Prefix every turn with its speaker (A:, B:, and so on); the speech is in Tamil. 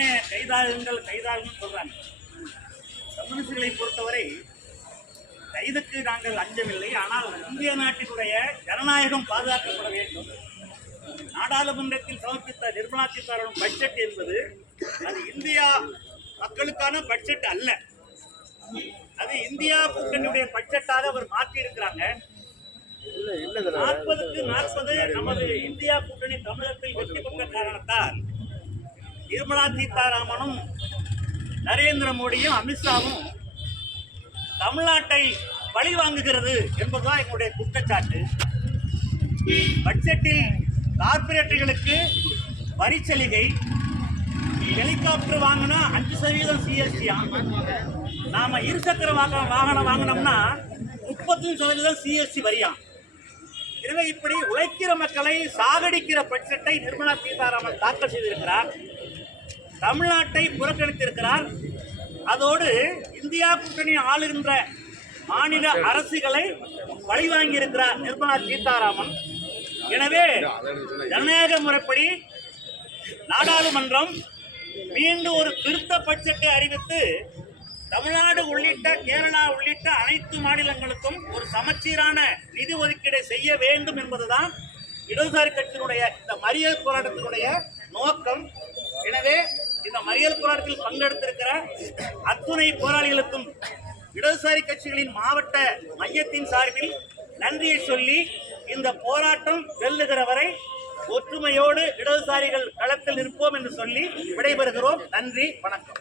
A: எல்லாருமே கைதாகுங்கள் கைதாகுங்கள் சொல்றாங்க. கம்யூனிஸ்டுகளை பொறுத்தவரை கைதுக்கு நாங்கள் அஞ்சவில்லை. ஆனால் இந்திய நாட்டினுடைய ஜனநாயகம் பாதுகாக்கப்பட வேண்டும். நாடாளுமன்றத்தில் சமர்ப்பித்த நிர்மலா சீதாராமன் பட்ஜெட் என்பது அது இந்தியா மக்களுக்கான பட்ஜெட் அல்ல. அது இந்தியா கூட்டணியுடைய பட்ஜெட்டாக அவர் மாற்றி இருக்கிறாங்க நாற்பதுக்கு நாற்பது நமது இந்தியா கூட்டணி தமிழகத்தில் வெற்றி பெற்ற காரணத்தால் நிர்மலா சீதாராமனும் நரேந்திர மோடியும் அமித்ஷாவும் தமிழ்நாட்டை பழி வாங்குகிறது என்பதுதான் எங்களுடைய குற்றச்சாட்டு. பட்ஜெட்டில் கார்பரேட்டுகளுக்கு வரி சலுகை ஹெலிகாப்டர் வாங்கினா அஞ்சு சதவீதம் சிஎஸ்டி நாம இருசக்கர வாகனம் வாகனம் வாங்கினோம்னா முப்பத்தஞ்சு சதவீதம் சிஎஸ்டி வரியாம் எனவே இப்படி உழைக்கிற மக்களை சாகடிக்கிற பட்ஜெட்டை நிர்மலா சீதாராமன் தாக்கல் செய்திருக்கிறார். தமிழ்நாட்டை புறக்கணித்திருக்கிறார். அதோடு இந்தியா கூட்டணி ஆளுகின்ற மாநில அரசுகளை பழிவாங்கி இருக்கிறார் நிர்மலா சீதாராமன். எனவே ஜனநாயக முறைப்படி நாடாளுமன்றம் மீண்டும் ஒரு திருத்த பட்ஜெட்டை அறிவித்து தமிழ்நாடு உள்ளிட்ட கேரளா உள்ளிட்ட அனைத்து மாநிலங்களுக்கும் ஒரு சமச்சீரான நிதி ஒதுக்கீடை செய்ய வேண்டும் என்பதுதான் இடதுசாரி கட்சியினுடைய இந்த மறியல் போராட்டத்தினுடைய நோக்கம். எனவே மறியல் போராட்டத்தில் பங்கெடுத்திருக்கிற அத்துணை போராளிகளுக்கும் இடதுசாரி கட்சிகளின் மாவட்ட மையத்தின் சார்பில் நன்றியை சொல்லி இந்த போராட்டம் வெல்லுகிற வரை ஒற்றுமையோடு இடதுசாரிகள் களத்தில் நிற்போம் என்று சொல்லி விடைபெறுகிறோம். நன்றி வணக்கம்.